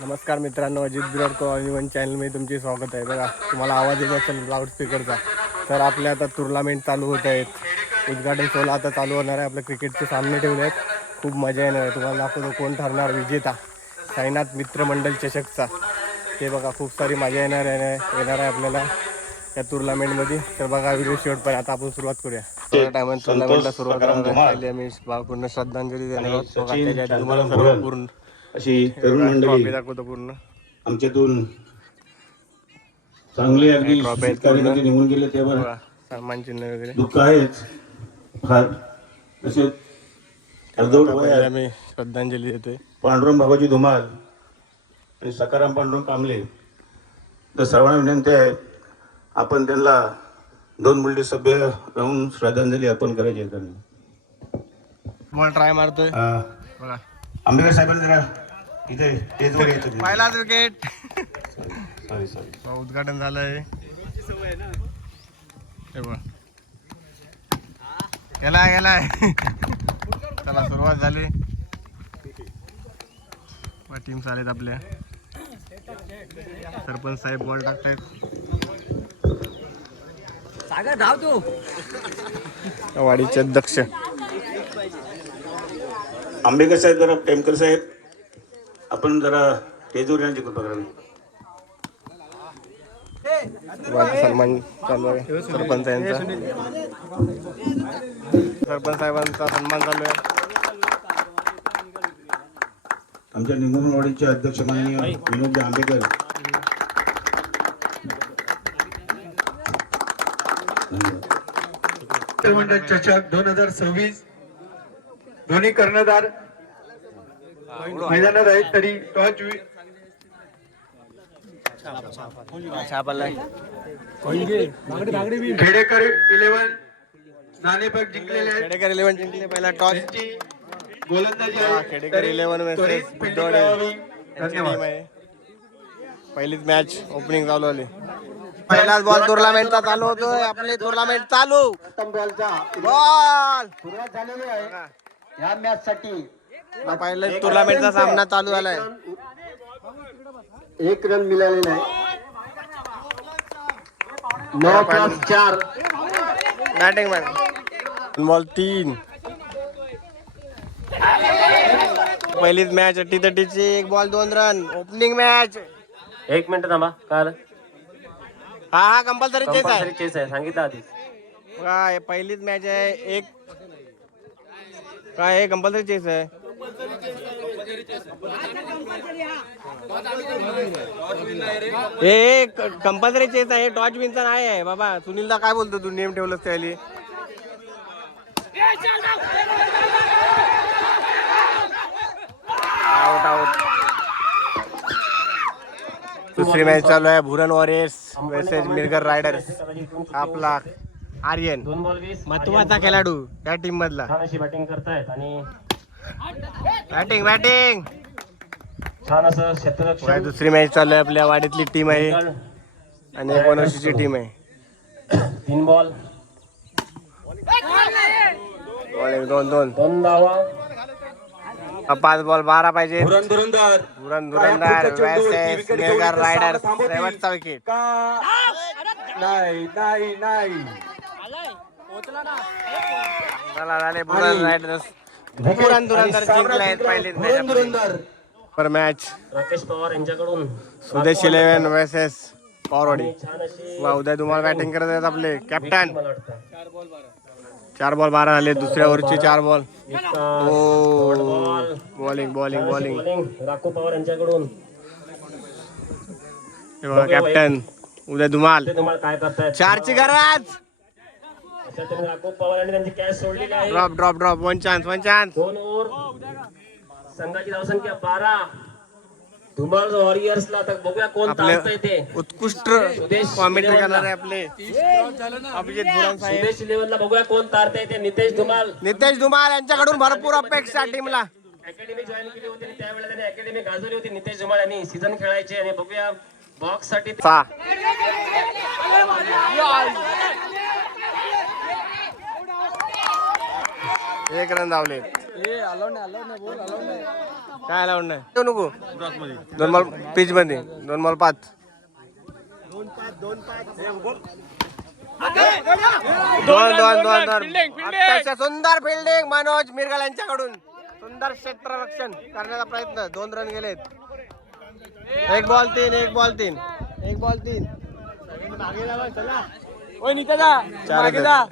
नमस्कार मित्रांनो, अजित बिराडको ऑल चॅनलमध्ये तुमचे स्वागत आहे. बघा, तुम्हाला आवाज येत असेल लाऊडस्पीकरचा. तर आपल्या आता टुर्नामेंट चालू होत आहेत. उद्घाटन सोहळा आता चालू होणार आहे. आपल्या क्रिकेटचे सामने ठेवले आहेत. खूप मजा येणार आहे. तुम्हाला दाखवतो कोण ठरणार विजेता साईनाथ मित्रमंडल चषकचा. ते बघा, खूप सारी मजा येणार आहे आपल्याला या टुर्नामेंटमध्ये. तर बघा व्हिडिओ शेवटपर्यंत. आता आपण सुरुवात करूया. थोड्या टायमात टुर्नामेंटला सुरुवात करणार आहे. आम्ही पूर्ण श्रद्धांजली देणार आहोत. बघा, त्याच्या तुम्हाला सर्व पूर्ण अशी तरुण मंडळी दाखवतो पूर्ण आमच्यातून चांगले अगदी कार्यकर्ते निघून गेले. त्यावर सन्मान चिन्ह वगैरे दुःख आहेच फार. तसेच अर्धवट वयात आम्ही श्रद्धांजली देतोय पांडुरंग बाबाजी धुमाल आणि सकाराम पांडुरंग कांबळे. तर सर्वांना विनंती आहे, आपण त्यांना 2 मिनिटे सभ्य राहून श्रद्धांजली अर्पण करायची आहे. बॉल ट्राय मारतोय बघा. आंबेडकर साहेबांनी जरा इथे स्टेजवर यायचं. पहिलाच विकेट. सॉरी उद्घाटन झालंय. गेलाय चला, सुरुवात झाली. टीम आलेत आपल्या. सरपंच साहेब बॉल टाकतायत. वाडीचे अध्यक्ष आंबेडकर साहेब, जरा टेमकर साहेब, आपण जरा स्टेजवर येण्याची कृपा करावी. सन्मान चालू आहे सरपंच यांचा. सरपंच साहेबांचा सन्मान चालू आहे. आमच्या निंगुणवाडीचे अध्यक्ष माननीय विनोद आंबेडकर. मंडळ चषक 2026 दोन्ही कर्णधार मैदानात आहेत. तरी टॉस खेडेकर 11 नाणेफेक जिंकलेले आहेत. खेडेकर 11 जिंकले. पहिला टॉस गोलंदाजी खेडेकर 11 वर्सेस बुद्धवाडी यांची टीम आहे. पहिलीच मॅच ओपनिंग चालू आली. पहिलाच बॉल टुर्नामेंटचा चालू होतोय. आपले टुर्नामेंट चालू. बॉल सुरुवात झालेली आहे या मॅच साठी. पहिला टुर्नामेंटचा सामना चालू झालाय. 1 रन मिळालेला आहे. 9+4 बॅटिंग बॉल 3. पहिलीच मॅच 30-30 ची. 1 ball 2 run. Opening match. 1 minute थांबा. काय हा कंपल्सरी चेस आहे. चेस आहे सांगितलं आधी. काय पहिलीच मॅच आहे. एक काय कंपल्सरी चेस आहे. हे कंपल्सरी चेस आहे. टॉच विनचा नाही आहे बाबा. सुनीलदा काय बोलतो तू? नेम ठेवलंस त्याली. Out out. दुसरी मॅच चालू आहे. भुरन वॉरियर्स वर्सेस मिरगर रायडर्स. आपला आर्यन 2 बॉल 20 महत्वाचा खेळाडू या टीम मधला. छान अशी बॅटिंग करतायत आणि बॅटिंग छान असं क्षेत्ररक्षण. दुसरी मॅच चालू आहे. आपल्या वाडीतली टीम आहे आणि 19ची टीम आहे. 3 बॉल 2 धावा. 5 बॉल 12 पाहिजे. धुरंधर धुरंधर वर्सेस मिरगर रायडर्स. शेवटचा विकेट. नाही. झाले. भुरन रायडर्स धुरंधर जिंकले आहेत पहिलीच मॅच. राकेश पवार यांच्याकडून सुदेश 11 वर्सेस पॉवरवाडी. छान अशी उद्या तुम्हाला बॅटिंग करत आहेत आपले कॅप्टन. मला वाटतं 4 बॉल 12 झाले. दुसऱ्या ओव्हरचे 4 बॉल. Ball bowling. राकू पवार यांच्याकडून. कॅप्टन उद्या धुमाल. ते तुम्हाला काय करतायत? 4ची गरज. राकू पवार यांनी त्यांची कॅच सोडलेली आहे. ड्रॉप. One chance. 2 ओव्हर. संघाची धावसंख्या 12. धुमाळ वॉरियर्सला आता बघूया कोण तारतंय ते. उत्कृष्ट कॉमेंट्री करणार आहे आपले अभिजित बुरान साहेब. सुदेश 11 ला बघूया कोण तारतंय ते. नितेश धुमाल यांच्याकडून भरपूर अपेक्षा टीमला. अकॅडमी जॉईन केली होती त्यावेळेला त्यांनी अकॅडमी गाजवली होती. नितेश धुमाळ यांनी सीझन खेळायचे आणि बघूया बॉक्स साठी. एक रन धावले. काय अलाउड नाही तो नको. 2 बॉल पिच मध्ये 2 बॉल 5. 2 अत्यंत सुंदर फिल्डिंग मनोज मिरगल यांच्याकडून. सुंदर क्षेत्ररक्षण करण्याचा प्रयत्न. 2 रन गेलेत. 1 बॉल 3. 1 बॉल 3. 1 बॉल 3.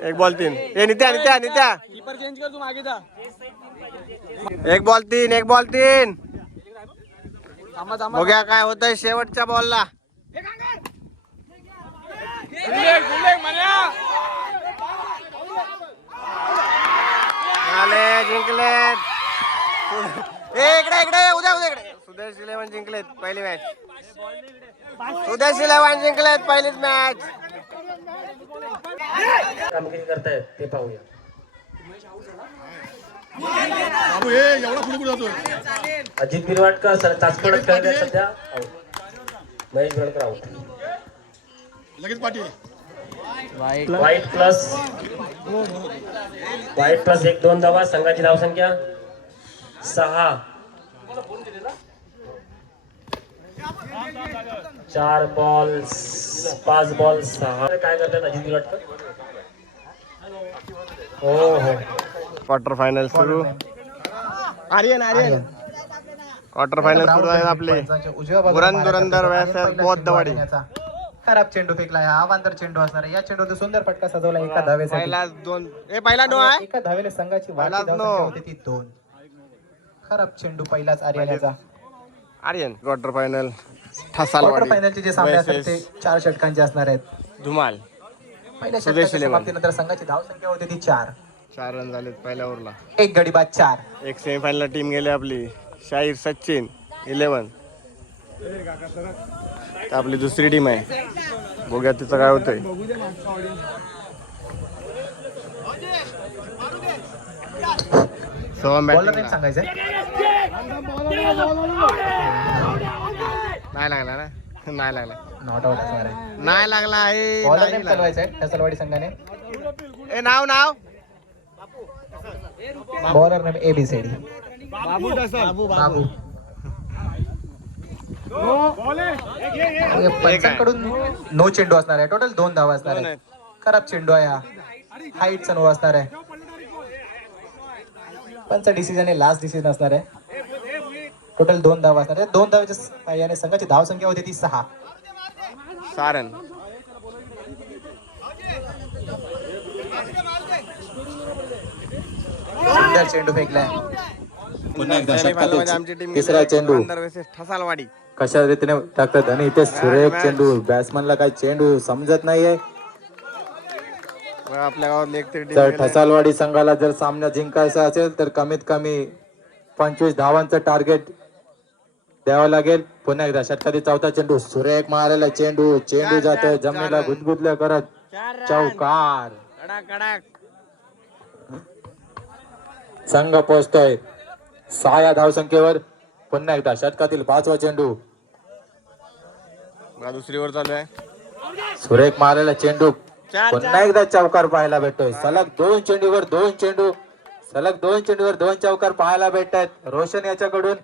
1 बॉल 3. ए नित्या नित्या नित्या कीपर चेंज कर. तू मागे जा. 1 बॉल 3. 1 बॉल 3. बघूया काय होतंय शेवटच्या बॉलला. आले जिंकलेत. इकडे इकडे उद्या उद्या इकडे. सुदेश 11 जिंकलेत पहिली मॅच. सुदेश 11 जिंकलेत पहिलीच मॅच. कामगिरी करतायत ते पाहूया. अजित बिरवाडकर तासपडत खेळत आहेत सध्या. महेश बिरवाडकर आउट. वाईट प्लस 1 2 धावा. संघाची धावसंख्या 6. 4 बॉल 5 बॉल 6. काय करतात अजित बिरवाडकर. हो हो. क्वार्टर फायनल सुरू. आर्यन आर्यन क्वार्टर फायनल सुरू आहे आपले. धुरंधर वर्सेस बौद्धवाडी. खराब चेंडू फेकला. हा अवांतर चेंडू असणार आहे. या चेंडूचा सुंदर फटका सजवला एका धावेसाठी. पहिला 2. पहिला नो आहे. एका धावेने संघाची वाढती धावसंख्या होती ती 2. खराब चेंडू पहिलाच आर्यनचा. आर्यन क्वार्टर फायनल क्वार्टर फायनलचे जे सामने असतात ते 4 षटकांचे असणार आहेत. धुमाल. पहिल्या षटकाच्या समाप्तीनंतर संघाची धावसंख्या होती ती 4. 4 रन झालेत पहिल्या ओव्हरला. एक गडी बाद 4. एक सेमीफायनल टीम गेली आपली. शाहीर सचिन 11. आपली दुसरी टीम आहे. बघूया तिचं काय होतंय. सोहम बॉलर बॅटिंग नेम सांगायचं. नाही लागला ना. नाही लागला. नॉट आउट असणार आहे. नाही लागला आहे. बॉलर नेम चालवायचं आहे ठसलवाडी संघाने. ए नाव नाव बॉलर नेम ABCD. बाबू. बाबू. पंचांकडून नो चेंडू असणार आहे. टोटल 2 धावा असणार आहे. खराब चेंडू आहे हा. हाईटचा नो असणार आहे. पंच डिसिजन आहे. लास्ट डिसिजन असणार आहे. टोटल 2 धावा असणार आहे. 2 धावेच्या साहाय्याने संघाची धावसंख्या होती ती 6. 6 रन. सुंदर चेंडू फेकलाय. पुन्हा एकदा सेमीफायनलमध्ये षटकातील आमची टीम तिसरा चेंडू. ठसालवाडी. कशा रीतीने टाकतात आणि इथे सुरेख चेंडू. बॅट्समनला काय चेंडू समजत नाहीये. आपल्या गावातली एक तरी तर टीम ठसालवाडी संघाला जर सामना जिंकायचा असेल तर कमीत कमी 25 धावांचं टार्गेट द्यावं लागेल. पुन्हा एकदा षटकातील 4था चेंडू. सुरेख मारायला चेंडू. चेंडू जातोय जमिनीला गुदगुदल्या करत. चौकार. कडक कडक. संघ पोहोचतोय 6 या धावसंख्येवर. पुन्हा एकदा षटकातील 5वा चेंडू. दुसरी ओव्हर चालू आहे. सुरेख मारायला चेंडू. पुन्हा एकदा चौकार पाहायला भेटतोय. सलग 2 चेंडूवर 2 चेंडू. सलग 2 चेंडूवर 2 चौकार पाहायला भेटत आहेत. रोशन याच्याकडून.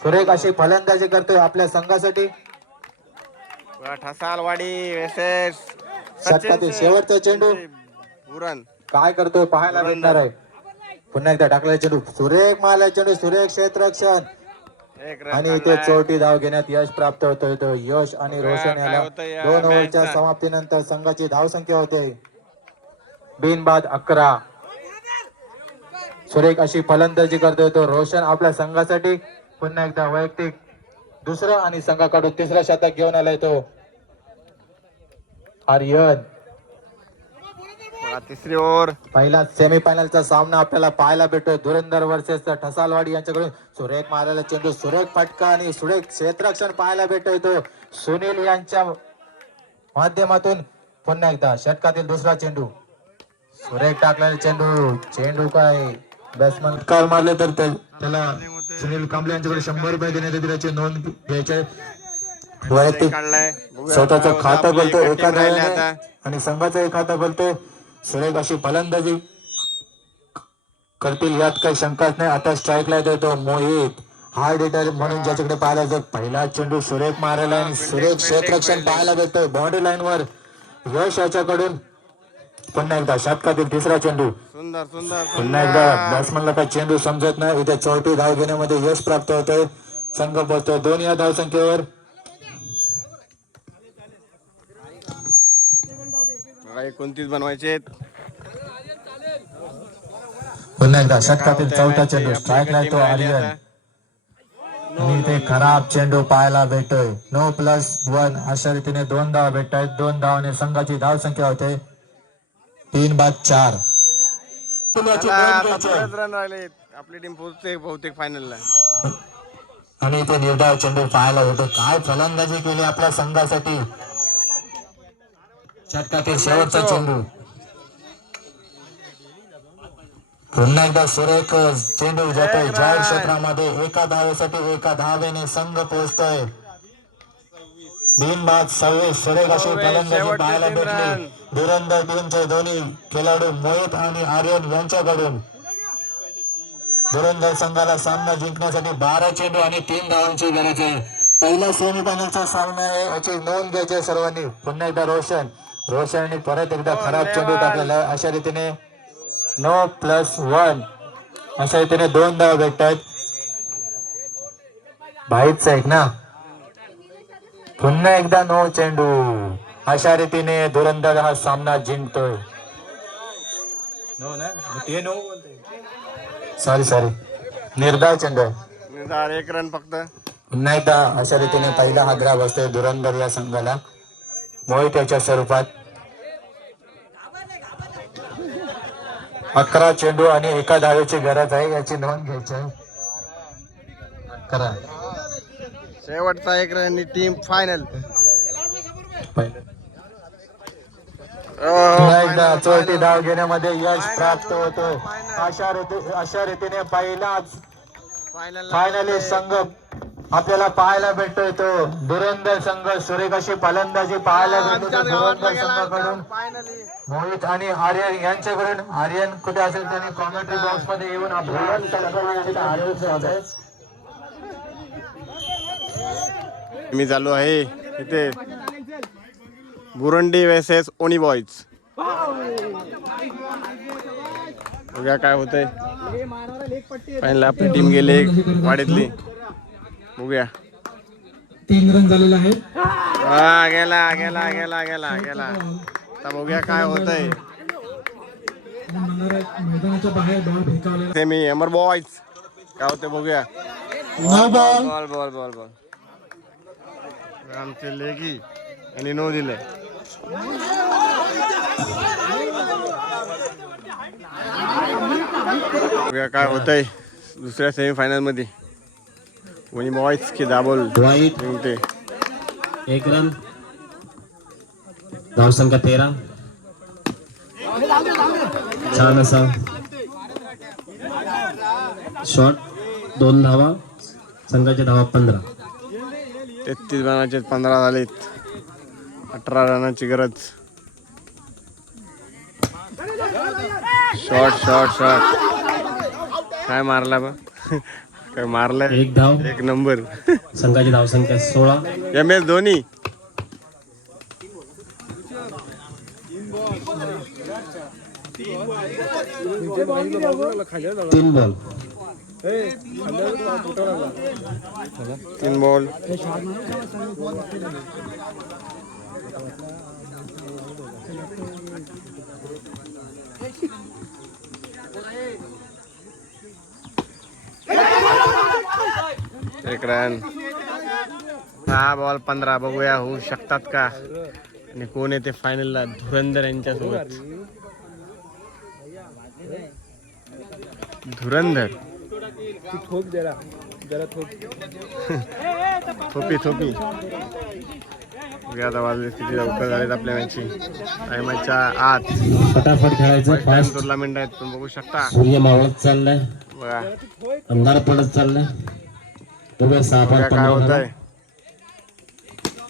सुरेख अशी फलंदाजी करतोय आपल्या संघासाठी. ठसालवाडी वर्सेस षटकातील शेवटचा चेंडू. रन. काय करतोय पाहायला भेटणार आहे. पुन्हा एकदा टाकलेला चेंडू. सुरेख मारला चेंडू. सुरेख क्षेत्ररक्षण. एक रन. आणि इथे चौथी धाव घेण्यात यश प्राप्त होतोय. तो यश आणि रोशन याला 2 ओव्हरच्या समाप्तीनंतर संघाची धावसंख्या होते बिनबाद 11. सुरेख अशी फलंदाजी करतोय तो रोशन आपल्या संघासाठी. पुन्हा एकदा वैयक्तिक 2रं आणि संघाकडून 3रं शतक घेऊन आलाय तो आर्यन. तिसरी ओव्हर. पहिला सेमीफायनलचा सामना आपल्याला पाहायला भेटतोय. धुरंधर वर्सेस ठसालवाडी यांच्याकडून. सुरेख मारायला चेंडू. सुरेख फटका आणि सुरेख क्षेत्ररक्षण पाहायला भेटतोय तो सुनील यांच्या माध्यमातून. पुन्हा एकदा षटकातील 2रा चेंडू. सुरेख टाकलेला चेंडू. चेंडू काय बॅट्समन कार मारले तर त्याला सुनील कांबळे यांच्याकडे 100 रुपये देण्यात येतील. त्याची नोंद घ्यायची. वैयक्तिक काढलाय. स्वतःचं खातं बोलतोय एका टीम राहिली धावेने आता. आणि संघाचं एक खातं बोलतोय. सुरेख अशी फलंदाजी करतील यात काही शंकाच नाही. आता स्ट्राईकला येतो मोहित, हार्ड हिटर म्हणून ज्याच्याकडे पाहायला जात. पहिला चेंडू सुरेख मारायला आणि सुरेख क्षेत्ररक्षण पाहायला भेटतोय बाउंड्री लाईन वर. यश याच्याकडून पुन्हा एकदा शतकातील तिसरा चेंडू. सुंदर सुंदर पुन्हा एकदा बॅट्समनला काही चेंडू समजत नाही. इथे 4थी धाव घेण्यामध्ये यश प्राप्त होतोय. संघ पोहोचतोय 2 या धावसंख्येवर. कोणतीच बनवायचे. पुन्हा एकदा शतकातील 4था चेंडू स्ट्राईकला येतो आर्यन आणि इथे खराब चेंडू पाहायला भेटतोय. 9+1 अशा रीतीने 2 धावा भेटत आहेत. 2 धावाने संघाची धावसंख्या होते 3/4. रन राहिले. आपली टीम पोहोचते बहुतेक फायनलला. आणि इथे निर्धाव चेंडू पाहायला भेटतो. काय फलंदाजी केली आपल्या संघासाठी. षटकातील शेवटचा चेंडू. पुन्हा एकदा सुरेख चेंडू जातोय जाहीर क्षेत्रामध्ये. एका धावेसाठी एका धावेने संघ पोहोचतोय 3/26. सुरेख अशी फलंदाजी पाहायला भेटली धुरंधर टीमचे दोन्ही खेळाडू मोहित आणि आर्यन यांच्याकडून. धुरंधर संघाला सामना जिंकण्यासाठी 12 चेंडू आणि 3 धावांची गरज आहे. पहिला सेमीफायनलचा सामना आहे याची नोंद घ्यायची सर्वांनी. पुन्हा एकदा रोशनने परत एकदा खराब चेंडू टाकलेला आहे. अशा रीतीने 9+1 अशा रीतीने 2 धावा भेटतात. भाईच आहे ना. पुन्हा एकदा 9 चेंडू. अशा रीतीने धुरंधर हा सामना जिंकतोय. सॉरी निर्धाव चेंडू आहे. 1 रन फक्त. पुन्हा एकदा अशा रीतीने पहिला हादरा बसतोय धुरंधर या संघाला मोहित याच्या स्वरूपात. 11 चेंडू आणि एका धावेची गरज आहे याची नोंद घ्यायची आहे. 11 शेवटचा 1 रन टीम फायनल. पुन्हा एकदा 4थी धाव घेण्यामध्ये यश प्राप्त होतो. अशा रीतीने पहिलाच फायनली संघ आपल्याला पाहायला भेटतोय. तो धुरंधर संघ सुरेख अशी फलंदाजी पाहायला भेटतो धुरंधर संघाकडून. मोहित आणि आर्यन यांच्याकडून. आर्यन कुठे असेल त्यांनी कॉमेंट्री बॉक्स मध्ये येऊन आपल्याला मी चालू आहे इथे बुरंडी वर्सेस ओनी बॉयज. बघा काय होतंय. फायनल आपली टीम गेले वाडीतली. बघूया 3 रन झालेला आहे. गेला गेला गेला गेला गेला. आता बघूया काय होतंय. मैदानाच्या बाहेर बॉल फेकावलेला. सेमी अमर बॉयज काय होते बघूया. No ball. Ball ball ball ball आमचे लेगी आणि नो दिले. बघूया काय होतंय दुसऱ्या सेमीफायनल मध्ये. वनी बॉयज की दाबोल जिंकते. 1 रन. धावसंख्या 13. छान असा शॉट. 2 धावा. संघाच्या धावा 15. 33 रनाचे 15 झालेत. 18 रनाची गरज. शॉट शॉट शॉट काय मारला बा. काय मारलाय. 1 धाव. 1 नंबर. संघाची धावसंख्या 16. MS धोनी. तीन बॉल. 3 बॉल. एक रन. 6 बॉल 15. बघूया होऊ शकतात का आणि कोण येते फायनलला. धुरंधर यांच्यासोबत. धुरंधर थोपी थोपी. आता वाजले किती लवकर झालेत आपल्या मॅचची. टायमाच्या आत फटाफट खेळायचं. फास्ट टुर्नामेंट आहेत तुम्ही बघू शकता. सूर्य मावळत चाललाय. बघा अंधार पडत चाललाय. बघूया 6 बॉल काय होत 15. आहे.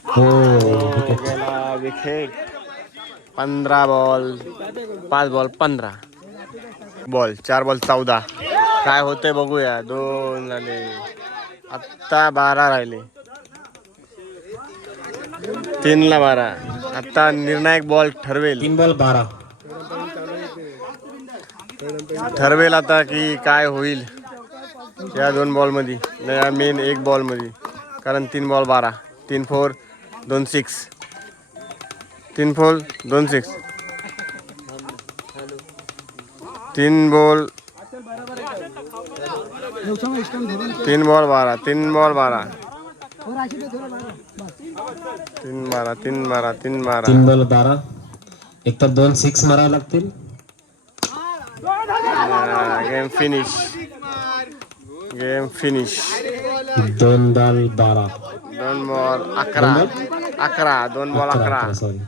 हो गेला wicket. 15 ball 5 ball 15. Ball 4 ball 14. काय होतंय बघूया. 2 झाले, आत्ता 12 राहिले. 3ला 12. आता निर्णायक बॉल ठरवेल. 3 बॉल 12. ठरवेल आता की काय होईल या 2 बॉलमध्ये, या मेन 1 बॉलमध्ये. कारण 3 ball 12. 3 4 2 6. 3 4 2 6. 3 ball 3 ball 12. 3 ball 12. 3 12 3 12 3 12. 3 ball 12. एक तर 2 6 मारावे लागतील. Game finish. Game finish. 2 ball 12. 2 ball 11. 11. 2 ball 11. Sorry,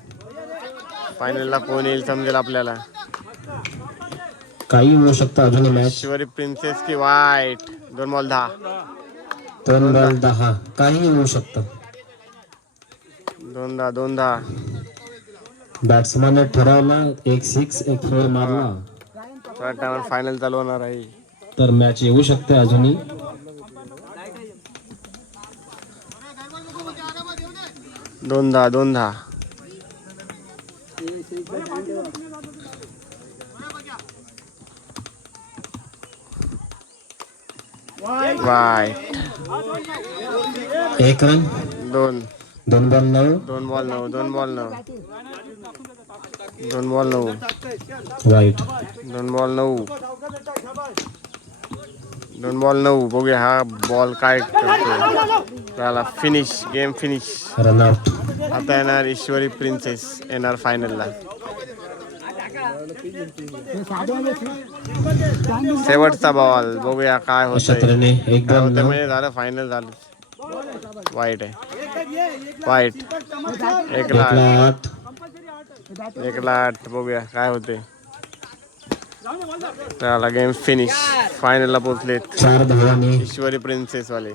फायनलला कोण येईल समजेल आपल्याला. काही होऊ शकतं अजून मॅच. ईश्वरी प्रिन्सेस की वाईट. 2 बॉल 10. 2 बॉल 10. काही होऊ शकतं. 2 10 2 10. बॅट्समॅनने ठरवलं 1 6 1 4 मारला थोड्या टायमात फायनल चालू होणार आहे. तर मॅच येऊ शकते अजूनही. 2 10 2 10. वाईट. 1 run. 2 2 ball 9. 2 ball 9. 2 ball 9. 2 ball 9. वाईट. 2 बॉल 9. 2 बॉल 9. बघूया हा बॉल काय करतो. त्याला फिनिश. Game finish. रनआउट. आता येणार ईश्वरी प्रिन्सेस. येणार फायनलला. शेवटचा बॉल. बघूया काय अशा होतंय. तऱ्हेने 1 काय बॉल होतंय 9. म्हणजे झालं फायनल झालं. वाईट आहे. वाईट. 1 लाख. 8. 1 लाख. बघूया काय होते. त्याला गेम फिनिश. फायनलला पोहोचले 4 धावांनी. ईश्वरी प्रिन्सेस वाले.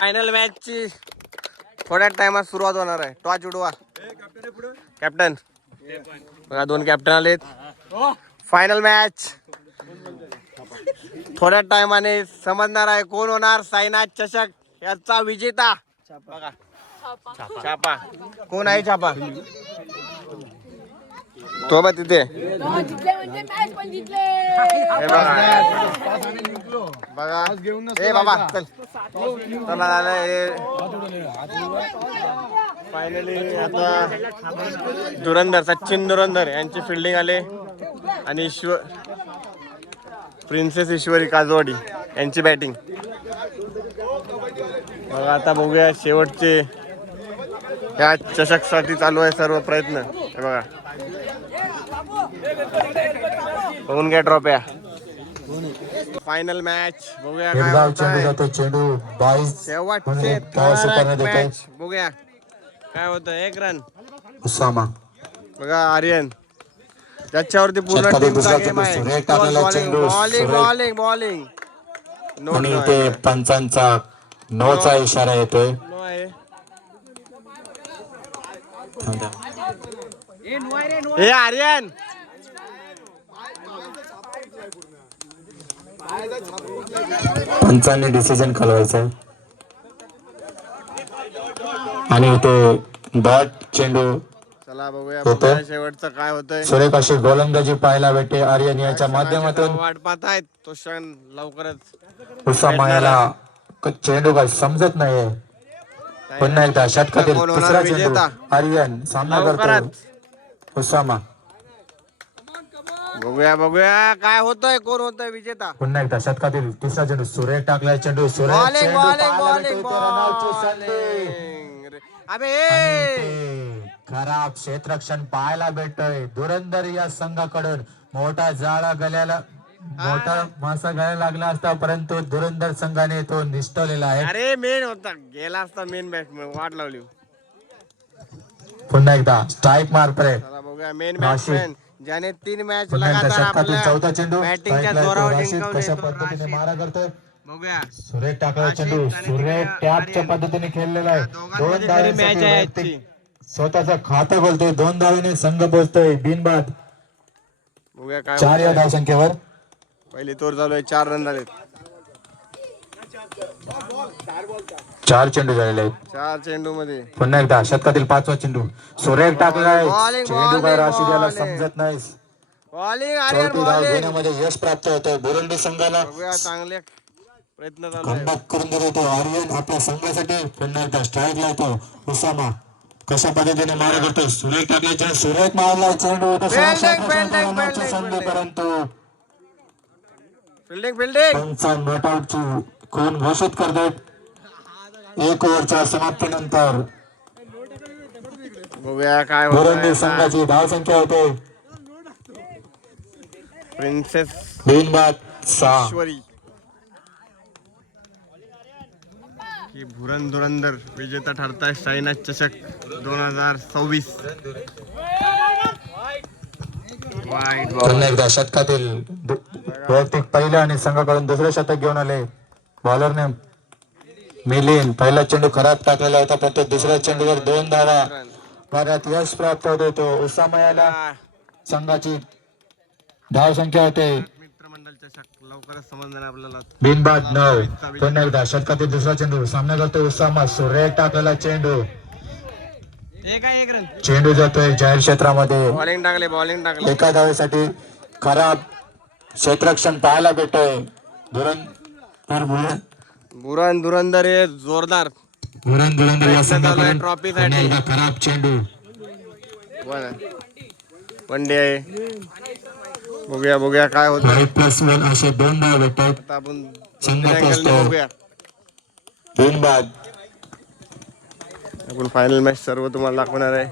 फायनल मॅचची थोड्या टायमात सुरुवात होणार आहे. टॉस उडवा कॅप्टन. बघा 2 कॅप्टन आलेत. फायनल मॅच थोड्या टायमाने समजणार आहे कोण होणार साईनाथ चषक याचा विजेता. बघा छापा. कोण आहे छापा. तो बघ तिथे. हे बघा ए बाबा चल. चला झालं. फायनली आता धुरंधर सचिन धुरंधर यांची फिल्डिंग आले आणि प्रिन्सेस ईश्वरी काजवाडी यांची बॅटिंग. बघा आता बघूया शेवटचे या चषकसाठी चालू आहे सर्व प्रयत्न. हे बघा बघून घ्या ट्रॉफ्या. फायनल मॅच बघूया काय हिरगाव होतंय. चेंडू जातो. चेंडू 22 शेवटचे मॅच बघूया काय होतं. 1 रन. उसामा बघा आर्यन त्याच्यावरती पूर्ण षटकातील टीमचा दुसरा गेम चेंडू. आहे. सुरेख टाकलेला चेंडू. बॉलिंग सुरेख. Bowling bowling. नो आणि इथे पंचांचा नोचा इशारा येतोय. नो आहे. हे आर्यन पंचांनी डिसिजन कळवायचं. आणि इथे डॉट चेंडू. चला बघूया होतं. बघूया शेवटचं काय होतंय. सुरेख अशी गोलंदाजी पाहायला भेटते आर्यन याच्या माध्यमातून. वाट पाहत आहेत तो क्षण लवकरच. उसामा याला चेंडू काय समजत नाहीये. पुन्हा एकदा षटकातील कोण होणार तिसरा चेंडू. विजेता? आर्यन सामना लवकरच. करतो. उसामा बघूया बघूया काय होतंय. कोण होतंय विजेता. पुन्हा एकदा षटकातील तिसरा चेंडू. सुरेख टाकलाय चेंडू. सुरेख बॉलिंग चेंडू बॉलिंग पाहायला बॉलिंग भेटतो. इथे रनआउटची संधी. बॉलिंग. अबे ते खराब क्षेत्ररक्षण पाहायला भेटतोय. धुरंधर या संघाकडून मोठा जाळा गल्याला मोठा मासा गळायला लागला असता परंतु धुरंधर संघाने तो निष्ठवलेला आहे. अरे मेन होता गेला असता मेन बॅट्समॅन वाट लावली. पुन्हा एकदा स्ट्राईक मारतोय. चला बघूया मेन राशिद. बॅट्समॅन ज्याने 3 मॅच पुन्हा एकदा लगातार षटकातील आपल्या चौथा चेंडू. बॅटिंगच्या स्ट्राईकला येतो जोरावर राशिद. जिंकवले कशा तो पद्धतीने राशिद. मारा करतोय. बघूया सुरेख टाकला राशिद चेंडू. आणि सुरेख तिकडे टॅपच्या आर्यन. पद्धतीने खेळलेला आहे. दोघांमध्ये 2 खरी मॅच धावांसाठी आहे वैयक्तिक आजची. स्वतःचं खातं बोलतोय. 2 धावेने संघ पोहोचतोय बिनबाद. बघूया काय 4 या होतंय. धावसंख्येवर. पहिली तोर चालू आहे, 4 रन झालेत. 4 चेंडू झालेले आहेत. 4 चेंडू मध्ये पुन्हा एकदा षटकातील 5वा चेंडू सुरेख टाकलाय. Bowling, चेंडू काय राशीद याला bowling. समजत नाही. बॉलिंग आर्यन चौथी धाव बॉलिंग. घेण्यामध्ये यश प्राप्त होतं. बुरुंडी संघाला बघूया चांगले प्रयत्न चालू आहे. कमबॅक करून देत होतो आर्यन आपल्या संघासाठी. पुन्हा एकदा स्ट्राईक लावतो उसामा. कशा पद्धतीने मारा करतो. सुरेख टाकल्याच्या सुरेख मारला चेंडू होता. Fielding. परंतु फिल्डिंग त्यांचा नॉट आउटची खून घोषित करतात. 1 ओव्हरच्या समाप्तीनंतर बघूया काय बुरुंडी होतंय. संघाची धावसंख्या होते प्रिन्सेस बिनबाद 6. ईश्वरी ही धुरंधर विजेता ठरताय साईनाथ चषक 2026. वाईट बॉल. पुन्हा एकदा शतकातील वैयक्तिक पहिलं आणि संघाकडून दुसरं शतक घेऊन आले बॉलरने मिलिंद. पहिला चेंडू खराब टाकलेला होता, प्रत्येक दुसऱ्या चेंडूवर 2 धावा मारण्यात यश प्राप्त होते. तो उसामयाला संघाची धाव संख्या होते मित्रमंडळ चषक लवकरच समजणार आपल्याला. बिनबाद 9. पुन्हा एकदा शतकातील दुसरा चेंडू सामना करतो उसामा. सुरेख टाकलेला चेंडू. चेंडू जातोय जाहीर क्षेत्रामध्ये. बॉलिंग टाकले. एका धावेसाठी खराब क्षेत्ररक्षण पाहायला भेटतोय. धुरंधर हे जोरदार धुरंधर या संघाकडून ट्रॉफी पुन्हा एकदा खराब चेंडू. वन डे आहे. बघूया काय होतं. 5+1 असे 2 धाव भेटतात. आता आपण संघात angle असतो. ने बघूया. बिनबाद. आपण फायनल मॅच सर्व तुम्हाला दाखवणार आहे,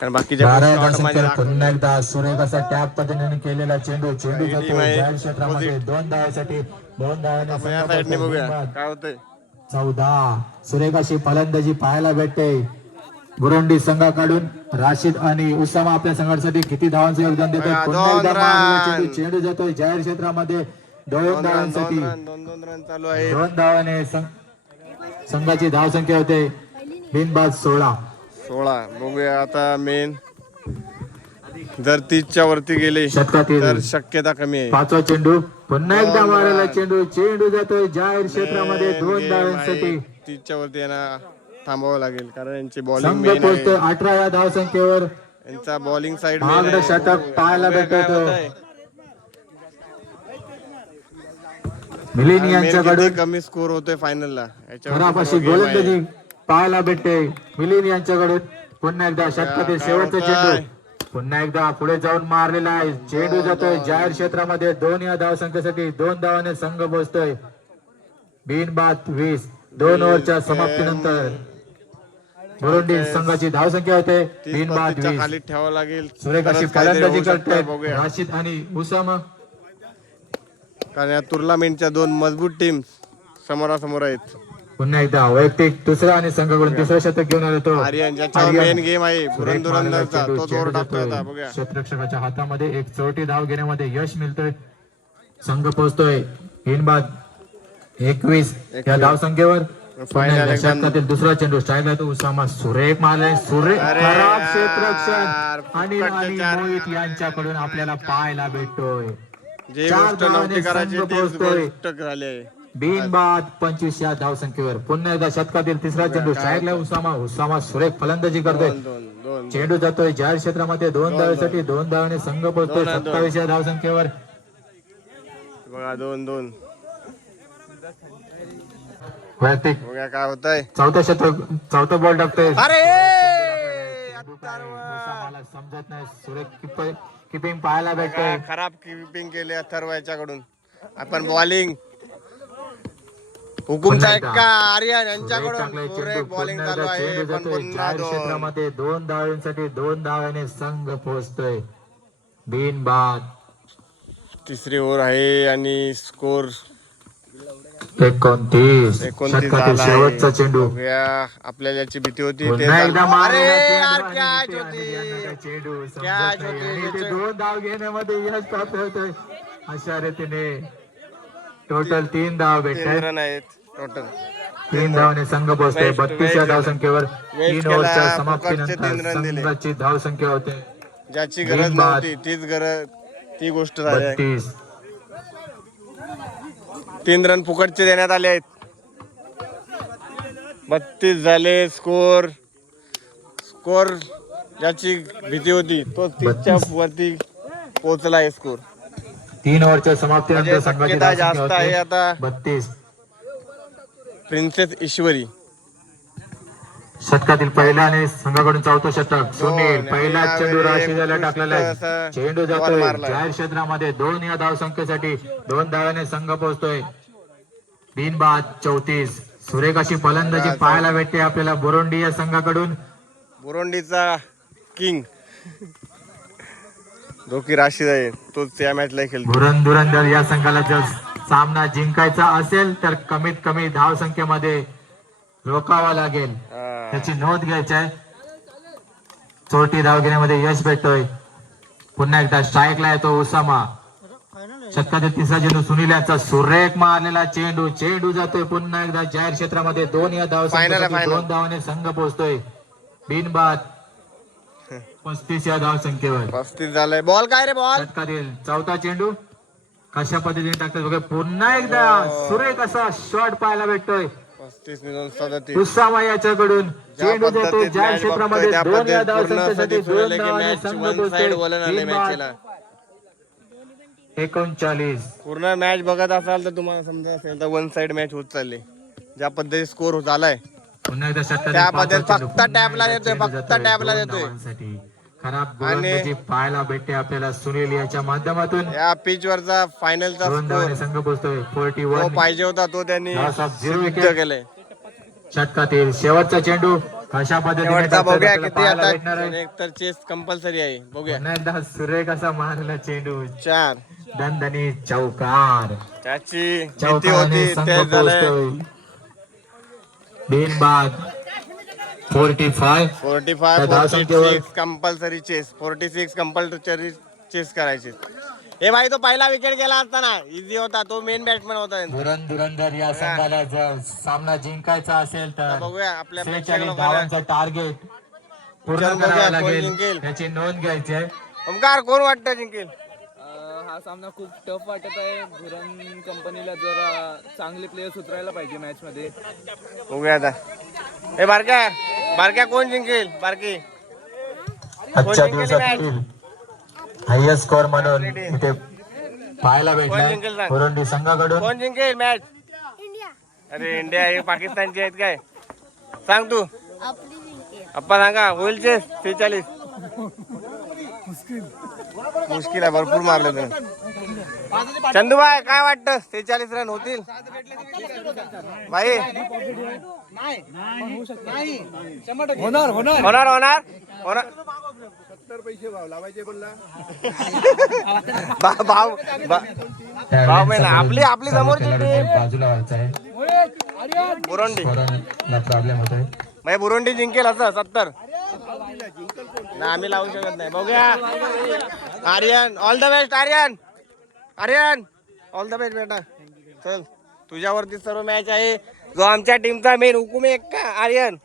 कारण बाकीच्या 12 shot माझे धावसंख्येवर दाखव- पुन्हा एकदा सुरेख असा टॅप पद्धतीने केलेला चेंडू. चेंडू team जातो आहे. जाहीर क्षेत्रामध्ये 2 धावासाठी 2 धावाने आपण या संघ साईडने पळतो. बघूया बिनबाद. काय होतंय. 14. सुरेख अशी फलंदाजी पाहायला भेटते बुरुंडी संघाकडून. राशीद आणि उसामा आपल्या संघासाठी किती धावांचे योगदान देतात. बघा, पुन्हा 2 एकदा रन. मारलेला चेंडू. चेंडू जातोय जाहीर क्षेत्रामध्ये 2 धावांसाठी. 2 रन चालू आहे. 2 धावाने संघाची धावसंख्या होते बिनबाद 16. 16. बघूया आता मेन जर 30च्या वरती गेले शतकातील तर शक्यता कमी आहे. 5वा चेंडू. पुन्हा एकदा मारलेला चेंडू. चेंडू जातोय जाहीर क्षेत्रामध्ये 2 धावांसाठी. 30च्या वरती यांना थांबावं लागेल, कारण यांची बॉलिंग संघ मेन पोहोचतोय आहे. 18 या धावसंख्येवर. यांचा बॉलिंग साईड महागडं षटक पाहायला भेटतो. मिलिंद यांच्याकडून कमी स्कोर होतोय फायनलला. खराब अशी गोलंदाजी पाहायला भेटते मिलिंद यांच्याकडून. पुन्हा एकदा षटकातील शेवटचा चेंडू. पुन्हा एकदा पुढे जाऊन मारलेला आहे. चेंडू जातोय जाहीर क्षेत्रामध्ये 2 या धावसंख्येसाठी 2 धावाने संघ पोहोचतोय बिनबाद 20. 2 ओव्हरच्या समाप्तीनंतर बुरुंडी संघाची धावसंख्या होते बिनबाद 20. खाली ठेवावं लागेल. सुरेख अशी तरच काहीतरी फलंदाजी होऊ शकतं. करते बघूया, राशीद आणि उसामा. कारण या टुर्नामेंटच्या 2 मजबूत टीम समोरासमोर आहेत. पुन्हा एकदा वैयक्तिक दुसरा आणि संघाकडून तिसरा शतक घेऊन आलो तो आर्यन ज्याच्यावर मेन गेम आहे धुरंधरचा, तो जोर टाकतोय आता. बघूया क्षेत्ररक्षकाच्या हातामध्ये एक चौथी धाव घेण्यामध्ये यश मिळतोय. संघ पोहोचतोय बिनबाद 21 या धावसंख्येवर. पुन्हा एकदा षटकातील दुसरा चेंडू. स्ट्राईक आहे तो उसामा. सुरेख मारलाय. सुरेख अरे खराब यार, क्षेत्ररक्षण अनिल आणि फुकटचे 4 मोहित यांच्याकडून आपल्याला पाहायला भेटतोय. जे 4 गोष्ट नव्हती धावाने करायची संघ तीच पोहोचतोय गोष्ट झाली आहे. बिनबाद 25 या धावसंख्येवर. पुन्हा एकदा शतकातील तिसरा चेंडू. स्ट्राईकला उसामा सुरेख फलंदाजी करतोय. 2 चेंडू जातोय जाहीर क्षेत्रामध्ये 2 धावेसाठी 2 धावाने संघ पोहोचतोय 27 या धावसंख्येवर. बघा 2 वैयक्तिक बघा काय होतंय. चौथा बॉल टाकतोय. अरे उसामाला समजत नाही. सुरेख किपिंग पाहायला भेटतोय. खराब किपिंग केले अथर्व याच्याकडून. आपण बॉलिंग हुकुमचा पुन्हा एक एकदा. का आर्यन सुरेख यांच्याकडून टाकलाय सुरेख चेंडू. बॉलिंग पुन्हा चालू एकदा आहे. चेंडू पण जातोय पुन्हा जाहीर 2 क्षेत्रामध्ये 2 धावांसाठी 2 धावाने संघ पोहोचतोय बिनबाद. तिसरी ओव्हर आहे आणि स्कोर 29. 29 शतकातील झाला शेवटचा आहे. चेंडू. बघूया, आपल्याला याची भीती होती ते पुन्हा एकदा झालं. मारलेला अरे चेंडू यार आणि कॅच इथे होती. यांना काय चेंडू समजत कॅच नाही. होती. आणि इथे 2 धाव घेण्यामध्ये यश प्राप्त होतोय. अशा रीतीने टोटल 3 धाव 3 भेटतात. रन आहेत टोटल. 3 धावाने संघ पोहोचतोय Waste 32 या धावसंख्येवर. Waste 3 केला. ओव्हरच्या फुकटचे समाप्तीनंतर 3 रन दिले. संघाची धावसंख्या होते ज्याची गरज बिनबाद. नव्हती तीच गरज ती गोष्ट झाली आहे. 32. 3 रन फुकटचे देण्यात आले आहेत. 32 झाले स्कोर. ज्याची भीती होती तो 30च्या वरती पोहोचला आहे स्कोर. 3 ओव्हरच्या समाप्तीनंतर म्हणजे संघाची शक्यता धावसंख्या जास्त आहे होते आता. 32. प्रिन्सेस ईश्वरी षटकातील पहिला आणि संघाकडून चौथं षटक. सुनील आणि पहिला चेंडू यावेळी राशीदाला टाकलेला असा आहे. चेंडू बॉल जातोय मारलाय. जाहीर क्षेत्रामध्ये 2 या धावसंख्येसाठी 2 धावाने संघ पोहोचतोय. बिनबाद 34. सुरेख अशी फलंदाजी पाहायला भेटते आपल्याला बुरुंडी या संघाकडून. बुरुंडीचा किंग जो की राशीद आहे तोच या मॅचला खेळतो. धुरंधर या संघाला जर सामना जिंकायचा असेल तर कमीत कमी धावसंख्येमध्ये रोखावा लागेल, त्याची नोंद घ्यायची आहे. चोरटी धाव घेण्यामध्ये यश भेटतोय. पुन्हा एकदा स्ट्राईकला येतो उसामा. षटकातील तिसरा चेंडू सुनील यांचा सुरेख मारलेला चेंडू जातोय पुन्हा एकदा जाहीर क्षेत्रामध्ये. 2 या धावसंख्येसाठी Final. 2 धावाने संघ पोहोचतोय. बिनबाद 35 या धावसंख्येवर. 35 झालंय. बॉल काय रे बॉल? षटकातील चौथा चेंडू कशा पद्धतीने टाकतात बघा. पुन्हा एकदा सुरेख असा शॉट पाहायला भेटतोय 35-37. उसामा याच्याकडून. चेंडू जातोय पद्धतीत जाहीर match क्षेत्रामध्ये बघतोय, 2 या त्या पद्धतीत धावसंख्येसाठी पूर्ण 2 सदी धावाने match संघ one पोहोचतोय. side वळण आलंय बिनबाद मॅचला. 39. पूर्ण मॅच बघत असाल तर तुम्हाला समजा असेल तर 1 साइड मॅच होत चालली. ज्या पद्धतीने स्कोर झालाय पुन्हा एकदा षटकातील त्या पाचवा पद्धतीत चेंडू. फक्त पुन्हा टॅपला एकदा देतोय, चेंडू फक्त जातोय टॅपला 2 देतोय. धावांसाठी. खराब गोलंदाजी पाहायला भेटते आपल्याला सुनील याच्या माध्यमातून. या पिच वरचा फायनलचा 2 स्कोर धावाने संघ पोहोचतोय. जो 41. पाहिजे होता तो त्यांनी Loss of 0 सिद्ध wicket. केलंय. षटकातील शेवटचा चेंडू कशा पद्धतीने शेवटचा टाकतात बघूया आपल्याला किती पाहायला आता. भेटणार आहे. एक तर चेस कंपल्सरी आहे. बघूया. पुन्हा एकदा सुरेख असा मारलेला चेंडू 4 दणदणी चौकार. त्याची भीती चौकाराने होती संघ ते झालंय. पोहोचतोय. बिनबाद 45. 45 धावसंख्येवर 46 कंपल्सरी चेस. 46 कंपल्सरी चेस करायचे. हे भाई तो पहिला विकेट गेला असता ना इझी होता. तो मेन बॅट्समन होता. धुरंधर या संघाला जर सामना जिंकायचा असेल तर बघूया आपल्या 46 धावांचं टार्गेट पूर्ण चल बघूया करावं कोण लागेल. जिंकेल. याची नोंद घ्यायची आहे. ओमकार कोण वाटतं जिंकेल? हा सामना खूप टफ वाटत आहे. धुरण कंपनीला जरा चांगले प्लेयर्स उतरायला पाहिजे मॅच मध्ये. बघूया आता. हे बारक्या कोण जिंकेल? बारकी आजच्या जिंकेल दिवसातील हायस्ट स्कोर म्हणून इथे पाहायला कोण भेटलाय जिंकेल सांग? बुरुंडी संघाकडून. कोण जिंकेल मॅच? अरे इंडिया हे पाकिस्तानचे आहेत काय? सांग तू. अप्पा सांगा. होईल चेस 46. मुश्किल आहे. भरपूर मारले तुम्ही. चंदूबाई काय वाटतं 46 रन होतील भाई? होणार होणार होणार होणार. भाव आपली समोरची टीम बाजूला व्हायचं आहे. बुरुंडी प्रॉब्लेम होतोय. म्हणजे बुरुंडी जिंकेल असं 70. ना आम्ही लावू शकत नाही. बघूया. Aryan all the best. Aryan all the best बेटा. चल तुझ्यावरती सर्व मॅच आहे. जो आमच्या टीमचा मेन हुकूम आहे का आर्यन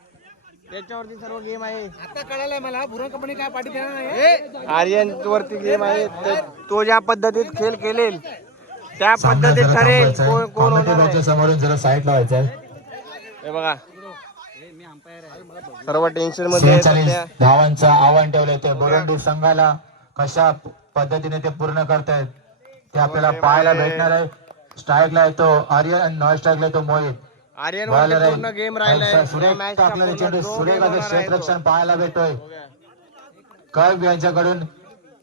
त्याच्यावरती सर्व गेम आहे. आता कळालंय मला बुरण कंपनी काय पाठी देणार नाही. आर्यन वरती गेम आहे. तो ज्या पद्धतीत खेळ केलेल त्या सामना पद्धतीत जरा ठरेल थांबवायचा आहे. कोण कोण होणार कॉमेंटेटरच्या आहे. समोरून जरा साईडला व्हायचं आहे. हे बघा सर्व टेन्शन मध्ये आहेत 46 सध्या. धावांचं आव्हान ठेवलंय ते बुरुंडी संघाला. कशा पद्धतीने ते पूर्ण करतायत ते आपल्याला पाहायला भेटणार आहे. स्ट्राईकला येतो आर्यन, नॉन स्ट्राईकला येतो मोहित. आर्यन बॉलर वरती आहे. पूर्ण गेम राहिलाय. सुरेख टाकलेले चेंडू सुरेखाचं क्षेत्ररक्षण पाहायला भेटतोय. कैफ यांच्याकडून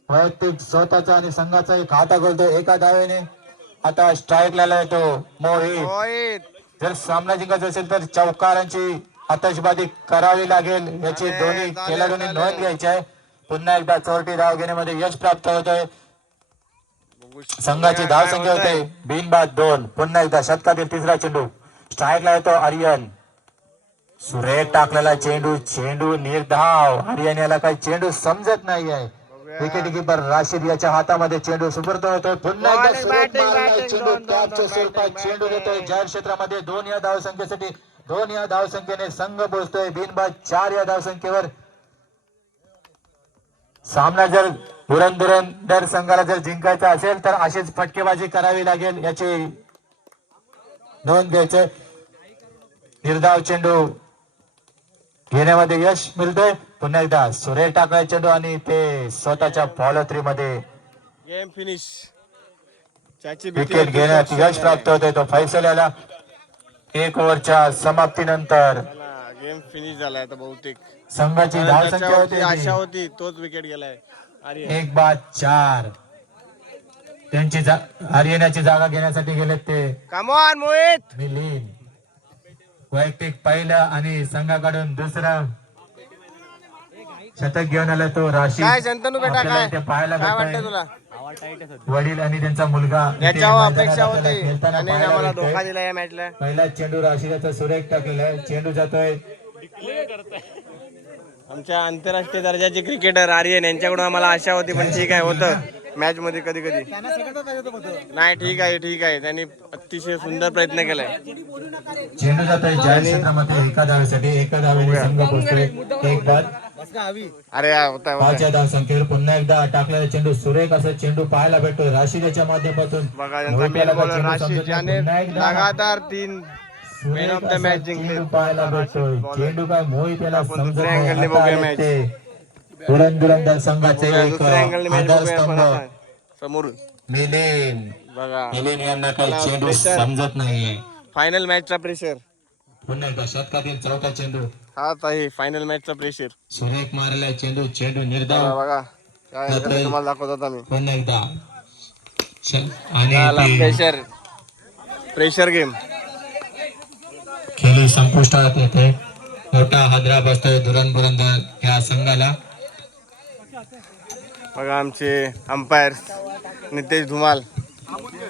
वैयक्तिक स्वतःचा आणि संघाचा एक हाता करतोय एका धावेने. आता स्ट्राईकला येतो मोहित. जर सामना जिंकायचा असेल तर चौकारांची आतषबाजी करावी लागेल. याची दोन्ही खेळाडूंनी नोंद घ्यायची आहे. पुन्हा एकदा चोरटी धाव घेण्यामध्ये यश प्राप्त होत आहे. संघाची धाव संख्या होते बिनबाद 2. पुन्हा एकदा षटकातील तिसरा चेंडू. स्ट्राईकला येतो आर्यन. सुरेख टाकलेला चेंडू निर्धाव. आर्यन याला काही चेंडू समजत नाही आहे. विकेट किपर राशीद याच्या हातामध्ये चेंडू सुपूर्द होतोय. पुन्हा एकदा सुरेख मारलाय चेंडू. कॅचच्या स्वरूपात चेंडू देतोय जाहीर क्षेत्रामध्ये. 2 या धावसंख्येसाठी 2 या धावसंख्येने संघ पोहोचतोय बिनबाद 4 या धावसंख्येवर. सामना जर धुरंधर संघाला जर जिंकायचा असेल तर अशीच फटकेबाजी करावी लागेल याची नोंद घ्यायचे. निर्धाव चेंडू घेण्यामध्ये यश मिळतोय. पुन्हा एकदा सुरेख टाकलाय चेंडू आणि ते स्वतःच्या फॉलोथ्री मध्ये गेम फिनिश. विकेट घेण्यात यश प्राप्त होते. तो फैसल्याला 1 ओव्हरच्या समाप्तीनंतर गेम फिनिश झालाय आता बहुतेक. संघाची धावसंख्या त्याच्यावरती आशा होती होती तोच विकेट गेलाय. अरे 1-4. त्यांची हरियाणाची जागा घेण्यासाठी गेलेत ते कम ऑन मोहित. मिलिंद. वैयक्तिक पहिलं आणि संघाकडून दुसरं शतक घेऊन आला तो राशीद. काय शंतनू बेटा आपल्याला काय इथे पाहायला काय भेटतोय. वाटतं तुला? वडील आणि त्यांचा मुलगा इथे याच्यावर मैदानात अपेक्षा आपल्याला होती खेळताना त्याने पाहायला आम्हाला भेटतोय. धोका दिला या मॅचला. पहिला चेंडू राशिदाचा सुरेख टाकलेला आहे. चेंडू जातोय आमच्या आंतरराष्ट्रीय दर्जाचे क्रिकेटर आर्यन यांच्याकडून आम्हाला आशा होती पण ठीक आहे होतं मॅच मध्ये कधी कधी नाही. ठीक आहे त्यांनी अतिशय सुंदर प्रयत्न केलाय. चेंडू जातोय जाहीर क्षेत्रामध्ये एका धावेने संघ पोहोचतोय. एक बाद. अरे होता 5 धावसंख्येवर पुन्हा एकदा टाकलेला चेंडू सुरेख असं चेंडू पाहायला भेटतोय राशिदाच्या माध्यमातून. बघा त्यांचा मोहित मेन याला बॉलर चेंडू राशीद समजत नाही. ज्याने पुन्हा एकदा लगातार 3 मॅन ऑफ द सुरेख मॅच असा जिंकले. चेंडू पाहायला भेटतोय. चेंडू काय मोहित याला आपण समजत दुसऱ्या नाही. अँगलने आता बघूया आले मॅच. ते धुरंधर संघाचे एक दुसऱ्या अँगलने मॅच बघूया आपण आधारस्तंभ आता. समोरून मिलिंद. बघा मिलिंद यांना काही त्याला चेंडू pressure. समजत नाहीये. फायनल मॅचचा प्रेशर. पुन्हा एकदा शतकातील चौथा चेंडू हाच आहे फायनल मॅचचा प्रेशर. सुरेख मारला चेंडू निर्धाव. बघा काय जातोय. तुम्हाला दाखवत होता मी. पुन्हा एकदा आणि ती प्रेशर गेम. खेळी संपुष्टात येते. मोठा हादरा बसतोय धुरंधर या संघाला. बघा आमचे अंपायर नितेश धुमाल.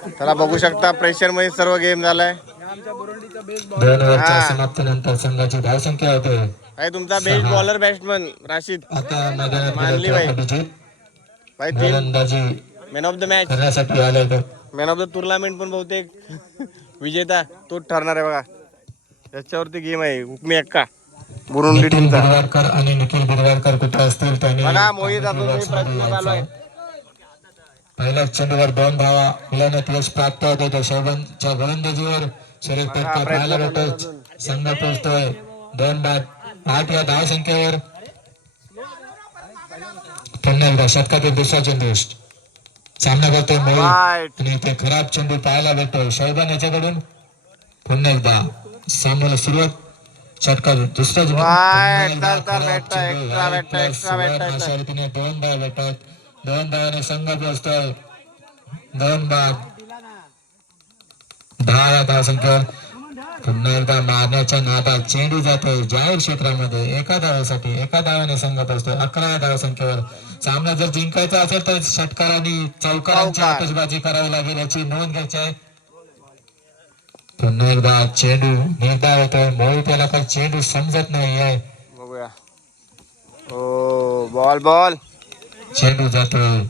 त्याला बघू शकता प्रेशर मध्ये सर्व गेम झालाय. 2 ओव्हरच्या समाप्तीनंतर संघाची धावसंख्या होते. आहे तुमचा बेस्ट बॉलर बॅट्समन राशीद. आता मैदानात मानली बाई. अभिजित भाई 3 गोलंदाजी मॅन ऑफ द मॅच करण्यासाठी आले तर मॅन ऑफ द टुर्नामेंट पण बहुतेक विजेता तोच ठरणार आहे. बघा त्याच्यावरती गेम आहे. हुकमी एक्का बुरुंडी निखिल टीमचा. बिरवाडकर आणि निखिल बिरवाडकर कुठे असतील त्यांनी बघा मोहित अजून प्रयत्न चालू आहे. पहिल्या चेंडूवर 2 धावा मिळवण्यात यश प्राप्त होते. तो शोभनच्या गोलंदाजीवर सुरेख फटका पाहायला भेटतो. संघ पोहोचतोय 2 बाद 8 या धावसंख्येवर. पुन्हा एकदा शतकातील दुसरा चेंडू सामना करतोय मोहित Right. आणि ते खराब चेंडू पाहायला भेटतोय शोभन याच्याकडून. पुन्हा एकदा सामन्याला सुरुवात. षटकार दुसरा चेंडू. Right. पुन्हा एकदा तर खराब भेटतोय, चेंडू. extra Right भेटतोय, plus extra भेटतोय. सुरुवात अशा रीतीने 2 धावा भेटतात. 2 धावाने संघ पोहोचतोय 2 बाद 10 या धावसंख्येवर. पुन्हा एकदा मारण्याच्या नादात चेंडू जातोय जाहीर क्षेत्रामध्ये एका धावाने संघ पोहोचतोय 11 या धावसंख्येवर. सामना जर जिंकायचा असेल तर षटकारांनी चौकारांची चौकार. आतषबाजी करावी लागेल याची नोंद घ्यायची आहे. पुन्हा एकदा चेंडू निर्धाव होतोय. मोहित याला काही चेंडू समजत नाही आहे. बघूया. ओ बॉल चेंडू जातोय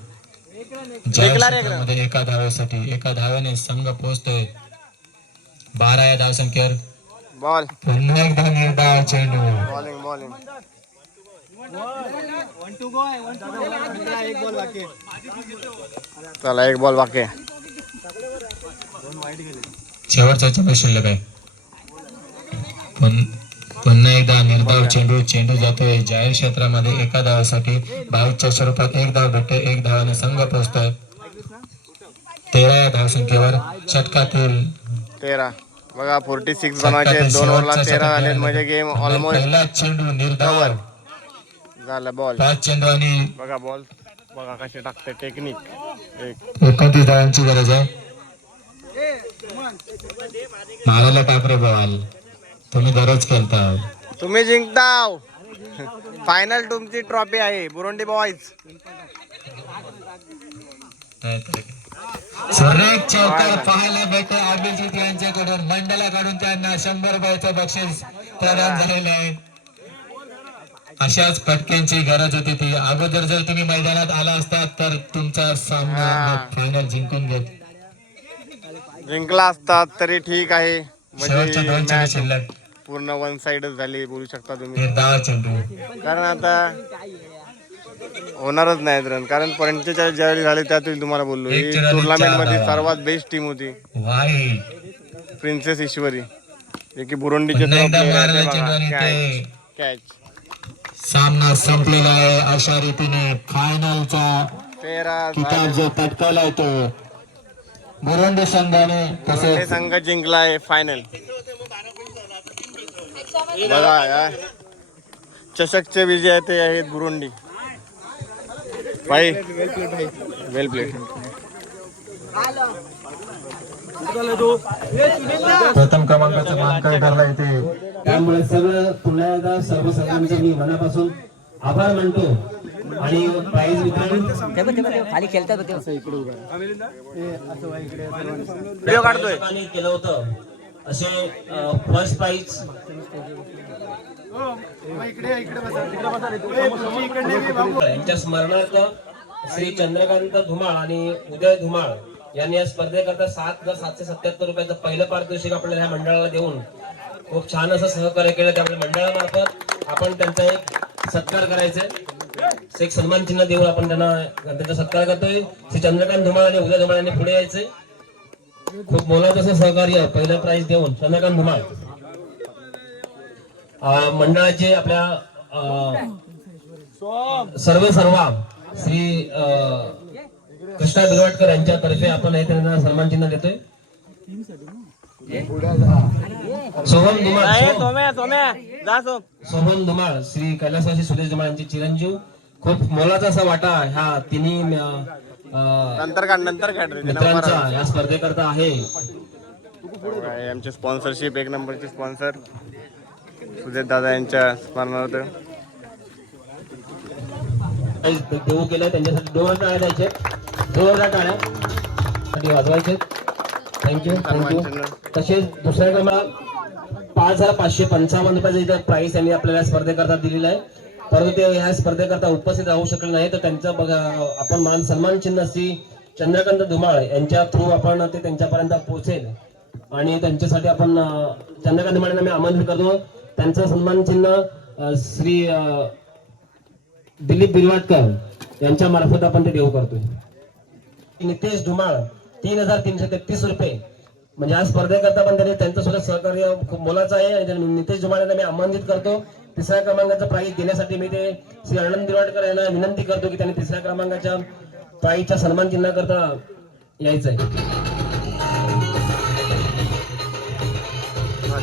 जाहीर एकला रे क्षेत्रामध्ये एका धावाने संघ पोहोचतोय 12 या धावसंख्येवर. बॉल पुन्हा एकदा निर्धाव चेंडू. बॉलिंग चला 1 बॉल बाकी आहे. शेवटचा चेंडू शिल्लक आहे. पुन्हा एकदा निर्धाव चेंडू जातोय जाहीर क्षेत्रामध्ये एका धावासाठी 22च्या स्वरूपात 1 धाव भेटते. 1 धावाने संघ पोहोचतोय 13 या धावसंख्येवर. षटकातील 13. बघा 46 बनवायचे 2 ओव्हरला 13 झाले म्हणजे गेम ऑलमोस्ट पहिला चेंडू निर्धाव झाला. बॉल 5 चेंडू आणि बघा बॉल बघा कसे टाकते टेक्निक. 29 धावांची गरज आहे. मारायला टाक रे बॉल. तुम्ही गरज खेळताय. तुम्ही जिंकताव. फायनल तुमची ट्रॉफी आहे बुरुंडी बॉयज. सुरेख चौकार पाहायला भेटतो अभिजित यांच्याकडून. मंडळाकडून त्यांना 100 रुपयाचं बक्षीस प्रदान झालेलं आहे. अशाच फटक्यांची गरज होती ती. अगोदर जर तुम्ही मैदानात आला असतात तर तुमचा सामना फायनल जिंकून जिंकला असतात तरी ठीक आहे. शेवटच्या 2 चेंडू म्हणजे शिल्लक. पूर्ण 1 साइडच झाली बोलू शकता तुम्ही. निर्धाव चेंडू कारण आता होणारच नाहीत रन, कारण 45 ज्यावेळी झाले त्यातून तुम्हाला बोललो ही टुर्नामेंट मध्ये सर्वात बेस्ट टीम होती. प्रिन्सेस ईश्वरी जे की बुरुंडीचे कॅच. सामना संपलेला आहे. अशा रीतीने फायनलचा किताब जो पटकावलाय तो बुरुंडी संघाने तसेच संघ जिंकलाय फायनल. बघा या चषकचे विजेते आहेत बुरुंडी. भाई वेल प्लेड. प्रथम क्रमांकाचा मानकरी ठरला इथे. त्यामुळे सगळं पुन्हा एकदा सर्वसाधारणचे मी मनापासून आभार मानतो आणि प्राइज वितरण खाली खेळतात व्हिडिओ काढतोय केलं होतं. असे फर्स्ट प्राइज यांच्या स्मरणार्थ श्री चंद्रकांत धुमाळ आणि उदय धुमाळ यांनी या स्पर्धेकरता 7,777 रुपयाचं पहिलं पारितोषिक आपल्याला ह्या मंडळाला देऊन खूप छान असं सहकार्य केलं. त्यामुळे मंडळामार्फत आपण त्यांचा एक सत्कार करायचा, एक सन्मान चिन्ह देऊन आपण त्यांचा सत्कार करतोय. श्री चंद्रकांत धुमाळ आणि उदय धुमाळ यांनी पुढे यायचंय. खूप मोलाचं असं सहकार्य पहिलं प्राइज देऊन चंद्रकांत धुमाळ मंडळाचे आपल्या सर्वा श्री कृष्णा बिरवाटकर यांच्यातर्फे आपण हे त्यांना सन्मान चिन्ह देतोय. सोहम धुमाळ श्री कैलासवासी सुरेश धुमाळ यांचे चिरंजीव. खूप मोलाचा असा वाटा ह्या तिन्ही मित्रांचा या स्पर्धेकरता आहे. आमचे स्पॉन्सरशिप एक नंबरचे स्पॉन्सर सुदेश दादा यांच्या स्मरणार्थ देऊ केलं. त्यांच्यासाठी 2 टाळ्या द्यायचे, 2 टाळ्या वाजवायचे. थँक्यू. तसेच दुसऱ्या क्रमांक 5,555 रुपयाचं इथं प्राइस त्यांनी आपल्याला स्पर्धेकरता दिलेलं आहे. परंतु ते ह्या स्पर्धेकरता उपस्थित राहू शकले नाही, तर त्यांचं बघा आपण मान सन्मान चिन्ह श्री चंद्रकांत धुमाळ यांच्या थ्रू आपण ते त्यांच्यापर्यंत पोहोचेल आणि त्यांच्यासाठी आपण चंद्रकांत धुमाळ यांना मी आमंत्रित करतो. त्यांचं सन्मान चिन्ह श्री दिलीप बिरवाटकर यांच्या मार्फत आपण ते देऊ करतोय. नितेश धुमाळ 3,333 रुपये म्हणजे आज स्पर्धेकरता पण त्यांचं सुद्धा सहकार्य खूप मोलाचं आहे. आणि नितेश धुमाळ यांना मी आमंत्रित करतो. 3ऱ्या क्रमांकाचं प्राइज देण्यासाठी मी ते श्री आनंद बिरवाटकर यांना विनंती करतो की त्यांनी 3ऱ्या क्रमांकाच्या प्राइजच्या सन्मान चिन्हाकरता यायचंय.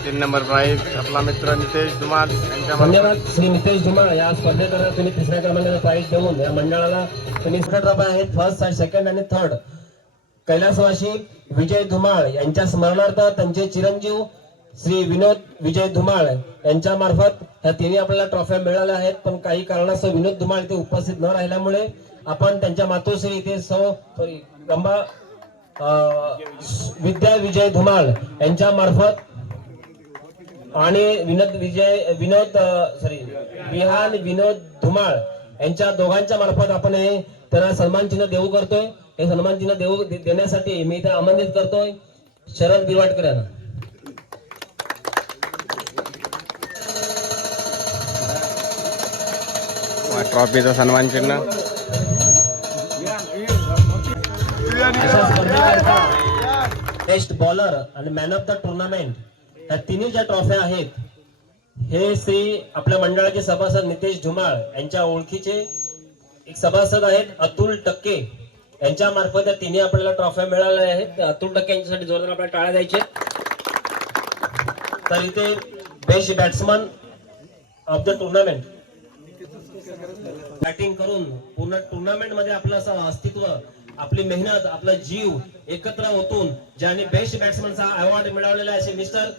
3 नंबर प्राइज आपला मित्र नितेश धुमाळ यांच्या. धन्यवाद श्री नितेश धुमाळ. या स्पर्धेकरता तुम्ही 3ऱ्या क्रमांकाचा प्राइज देऊन या मंडळाला तुम्ही ट्रॉफी आहेत फर्स्ट, सेकंड आणि थर्ड. कैलासवासी विजय धुमाळ यांच्या स्मरणार्थ त्यांचे चिरंजीव श्री विनोद विजय धुमाळ यांच्या मार्फत ह्या तिन्ही आपल्याला ट्रॉफ्या मिळाल्या आहेत. पण काही कारणास्तव विनोद धुमाळ इथे उपस्थित न राहिल्यामुळे आपण त्यांच्या मातोश्री इथे गंबा विद्या विजय धुमाळ यांच्या मार्फत आणि विहान विनोद धुमाळ यांच्या दोघांच्या मार्फत आपण हे त्यांना सन्मान चिन्ह देऊ करतोय. हे सन्मान चिन्ह देण्यासाठी मी इथे आमंत्रित करतोय शरद बिरवाटकर यांना. ट्रॉफीचा सन्मान चिन्ह. बेस्ट बॉलर आणि मॅन ऑफ द टुर्नामेंट ह्या तिन्ही ज्या ट्रॉफ्या आहेत हे श्री आपल्या मंडळाचे सभासद नितेश धुमाळ यांच्या ओळखीचे एक सभासद आहेत अतुल टक्के यांच्या मार्फत या तिन्ही आपल्याला ट्रॉफ्या मिळाल्या आहेत. अतुल टक्के यांच्यासाठी जोरदार आपल्याला टाळ्या द्यायचे. तर इथे best batsman of the tournament batting करून पूर्ण टुर्नामेंट मध्ये आपलं असं अस्तित्व, आपली मेहनत, आपला जीव एकत्र होतून ज्यांनी बेस्ट बॅट्समनचा अवॉर्ड मिळवलेला आहे असे मिस्टर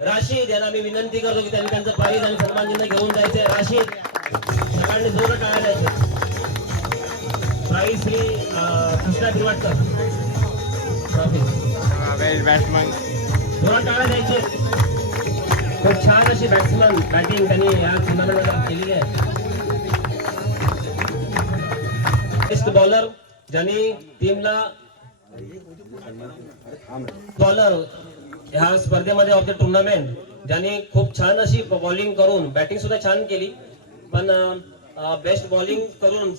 राशीद यांना मी विनंती करतो की त्यांनी त्यांचं प्राइज आणि सन्मान चिन्ह घेऊन जायचे. राशीद सगळ्यांनी जोर टाळ्या द्यायचे. प्राइज श्री कृष्णा बिरवाटकर बॅट्समन जोरात टाळ्या द्यायचे. खूप छान अशी बॅट्समन बॅटिंग त्यांनी या टुर्नामेंटमध्ये केलेली आहे. बेस्ट बॉलर ज्यांनी टीमला बॉलर ह्या स्पर्धेमध्ये ऑफ द टुर्नामेंट ज्यांनी खूप छान अशी बॉलिंग करून बॅटिंग सुद्धा छान केली, पण बेस्ट बॉलिंग करून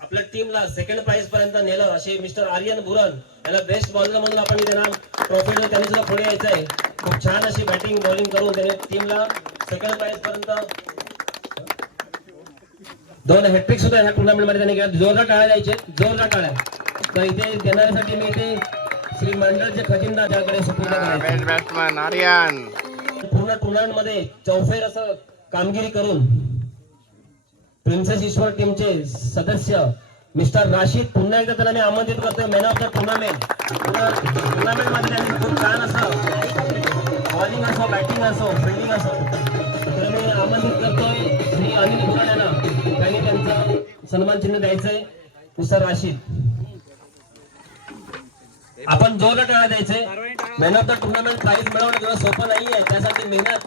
आपल्या टीमला सेकंड प्राइज पर्यंत नेलं असे मिस्टर आर्यन बुरन याला बेस्ट बॉलर म्हणून आपण त्यांना ट्रॉफी त्यांनी सुद्धा पुढे यायचं आहे. खूप छान अशी बॅटिंग बॉलिंग करून त्याने टीमला सेकंड प्राइज पर्यंत 2 हॅट्रिक सुद्धा ह्या टुर्नामेंट मध्ये त्यांनी केल्या. जोरदार टाळ्या द्यायचे, जोरदार टाळ्या. तर इथे देण्यासाठी मी इथे श्री मंडळचे खजिनदार ज्याकडे सुपूर्द करायचे. बॅट्समॅन आर्यन पूर्ण टुर्नामेंट मध्ये चौफेर असं कामगिरी करून प्रिन्सेस ईश्वर टीमचे सदस्य मिस्टर राशीद पुन्हा एकदा त्यांना मी आमंत्रित करतोय man of the tournament. Tournament मध्ये त्यांनी खूप छान असं बॉलिंग असो, बॅटिंग असो, फिल्डिंग असो, तर मी आमंत्रित करतोय श्री अनिल बुराड यांना. त्यांनी त्यांचं सन्मान चिन्ह द्यायचंय मिस्टर राशीद. आपण जोरदार टाळा द्यायचंय. Man of the tournament prize मिळवणं तेव्हा सोपं नाही आहे. त्यासाठी मेहनत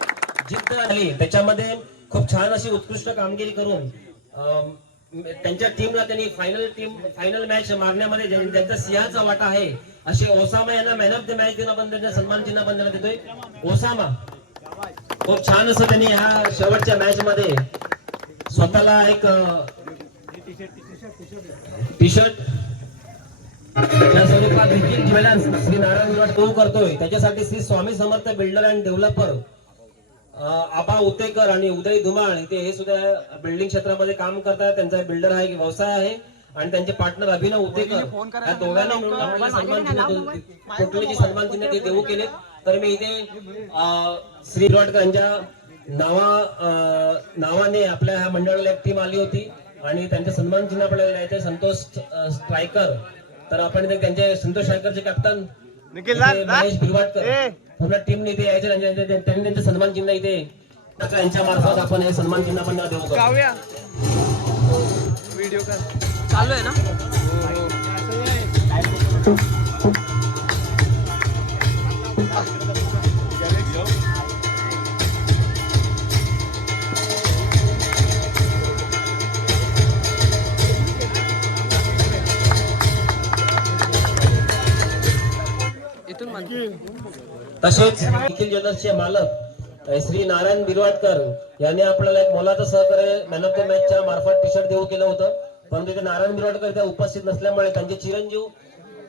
जिद्द झाली, त्याच्यामध्ये खूप छान अशी उत्कृष्ट कामगिरी करून त्यांच्या टीमला त्यांनी फायनल मॅच मारण्यामध्ये ज्यांचा सिंहाचा वाटा आहे असे ओसामा यांना मॅन ऑफ द मॅच देऊन आपण त्यांच्या सन्मान चिन्ह पण त्यांना देतोय. ओसामा खूप छान असं त्यांनी ह्या शेवटच्या मॅच मध्ये स्वतःला एक टी शर्ट या स्वरूपात निखिल ज्वेलर्स श्री नारायण विराट तो करतोय. त्याच्यासाठी Shri Swami Samarth builder and developer आबा उतेकर आणि उदय धुमाळ इथे हे सुद्धा बिल्डिंग क्षेत्रामध्ये काम करतात. त्यांचा बिल्डर हा एक व्यवसाय आहे आणि त्यांचे पार्टनर अभिनव उतेकर या दोघांनी मिळून आपल्याला सन्मान चिन्ह टोटलीचे सन्मान चिन्ह ते देऊ केले. तर मी इथे श्री विराटकर यांच्या नावाने आपल्या ह्या मंडळाला एक टीम आली होती आणि त्यांचे सन्मान चिन्ह आपल्याला द्यायचे. संतोष स्ट्रायकर, तर आपण इथे त्यांचे संतोष स्ट्रायकरचे कॅप्टन महेश भिरवाडकर पूर्ण टीमने इथे यायचे. त्यांनी त्यांचे सन्मान चिन्ह इथे यांच्या मार्फत आपण हे सन्मान चिन्ह आपण देऊ. व्हिडिओ चालू आहे ना. तसेच निखिल ज्वेलर्सचे मालक श्री नारायण बिरवाडकर यांनी आपल्याला एक मोलाचं सहकार्य मॅन ऑफ द मॅचच्या मार्फत टी शर्ट देऊ केलं होतं. परंतु ते नारायण बिरवाडकर इथे उपस्थित नसल्यामुळे त्यांचे चिरंजीव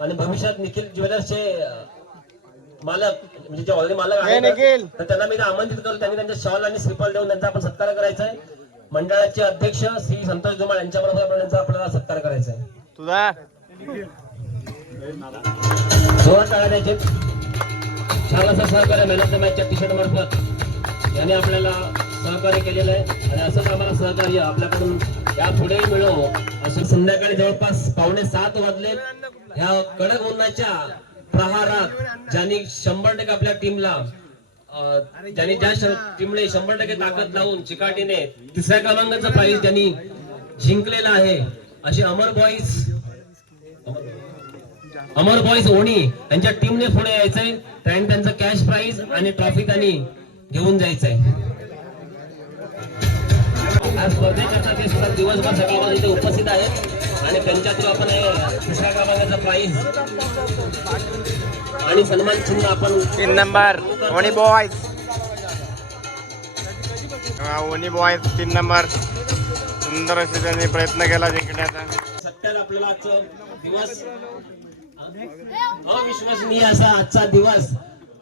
आणि भविष्यात निखिल ज्वेलर्सचे मालक म्हणजे जे ऑलरेडी मालक आहेत तर त्यांना मी आमंत्रित करतो. त्यांनी त्यांच्या शॉल आणि श्रीफळ देऊन त्यांचा आपण सत्कार करायचा आहे. मंडळाचे अध्यक्ष श्री संतोष धुमाळ यांच्याबरोबर आपण त्यांचा आपल्याला सत्कार करायचा आहे. तुझा जोरात टाळ्या द्यायचे. छान असं सहकार्य मॅन ऑफ द मॅचच्या टी शर्ट मार्फत याने आपल्याला सहकार्य केलेलं आहे आणि असंच आम्हाला सहकार्य आपल्याकडून यापुढे मिळो. असं संध्याकाळी जवळपास 6:45 वाजले. ह्या कडक उन्हाच्या प्रहारात ज्यांनी 100% आपल्या टीमला ज्यांनी ज्या टीमने 100% ताकद लावून चिकाटीने 3ऱ्या क्रमांकाचा प्राइज त्यांनी जिंकलेला आहे असे अमर बॉईज ओणी यांच्या टीमने पुढे यायचंय. त्यांचं कॅश प्राइज आणि ट्रॉफी त्यांनी घेऊन जायचंय. आज स्पर्धेकरता ते सुद्धा दिवसभर सकाळपासून इथे उपस्थित आहेत आणि त्यांच्या थ्रू आपण 3ऱ्या क्रमांकाचा प्राइज आणि सन्मान चिन्ह आपण 3 नंबर ओनी बॉयज 3 नंबर सुंदर असे त्यांनी प्रयत्न केला जिंकण्याचा. सत्यात आपल्याला आजचा दिवस अविश्वसनीय असा आजचा दिवस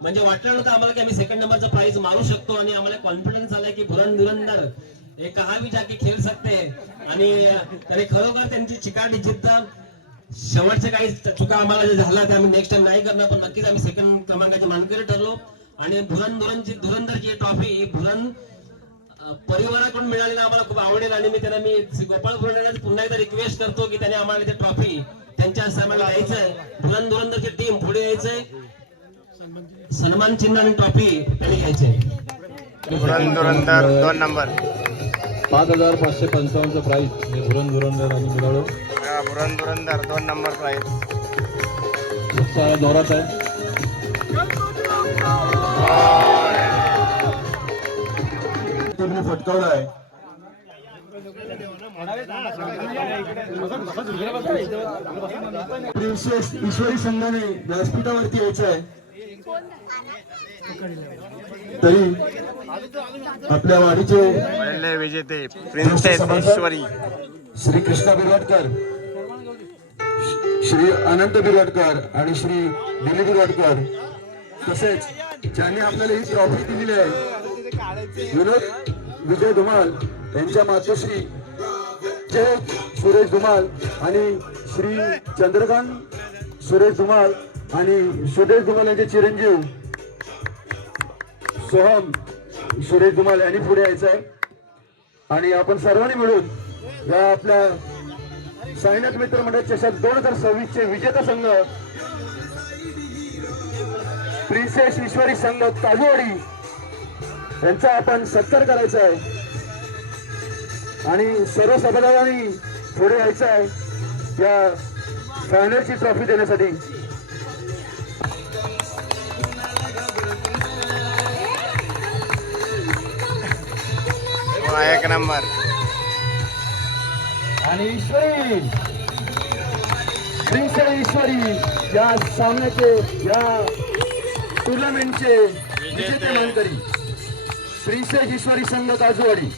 म्हणजे वाटलं नव्हतं आम्हाला की आम्ही सेकंड नंबरचा प्राइज मारू शकतो आणि आम्हाला कॉन्फिडन्स आलाय की धुरंधर हे कहा भी जाके खेळ सकते आणि त्याने खरोखर त्यांची चिकाटी जिद्द शेवटचे काही चुका आम्हाला जे झाला ते आम्ही नेक्स्ट टाइम नाही करणार पण नक्कीच आम्ही सेकंड क्रमांकाचे मानकरी ठरलो आणि धुरंधरची ट्रॉफी ही धुरंधर परिवाराकडून मिळालेला आम्हाला खूप आवडेल आणि मी गोपाळ बुराड पुन्हा एकदा रिक्वेस्ट करतो की त्याने आम्हाला ते ट्रॉफी त्यांच्या आम्हाला द्यायचंय. धुरंधरची टीम पुढे यायचंय. सन्मान चिन्ह आणि ट्रॉफी त्यांनी घ्यायचंय. धुरंधर 2 नंबर 5,555 प्राइज हे धुरंधर आणि मिळालो. धुरंधर 2 नंबर प्राइज उत्साह जोरात आहे. फटकावला आहे. प्रिन्सेस ईश्वरी संघाने व्यासपीठावरती यायचं आहे. तरी आपल्या वाडीचे पहिले विजेते प्रिन्सेस ईश्वरी श्री कृष्णा बिरवाडकर, श्री अनंत बिरवाडकर आणि श्री दिलीप बिरवाडकर, तसेच ज्यांनी आपल्याला ही ट्रॉफी दिलेली आहे विनोद विजय धुमाल यांच्या मातोश्री जय सुरेश धुमाल आणि श्री चंद्रकांत सुरेश धुमाल आणि सुरेश धुमाल यांचे चिरंजीव सोहम सुरेश धुमाल यांनी पुढे यायचं आहे आणि आपण सर्वांनी मिळून या आपल्या साईनाथ मित्र मंडळ चषक 2026 चे विजेता संघ प्रिन्सेस ईश्वरी संघ काजूवाडी यांचा आपण सत्कार करायचा आहे आणि सर्व सभासदांनी पुढे यायचं आहे या फायनलची ट्रॉफी देण्यासाठी. एक नंबर. आणि ईश्वरी प्रिन्सेस ईश्वरी या सामन्याचे या टुर्नामेंटचे विजेते मानकरी प्रिन्सेस ईश्वरी संघ काजूवाडी.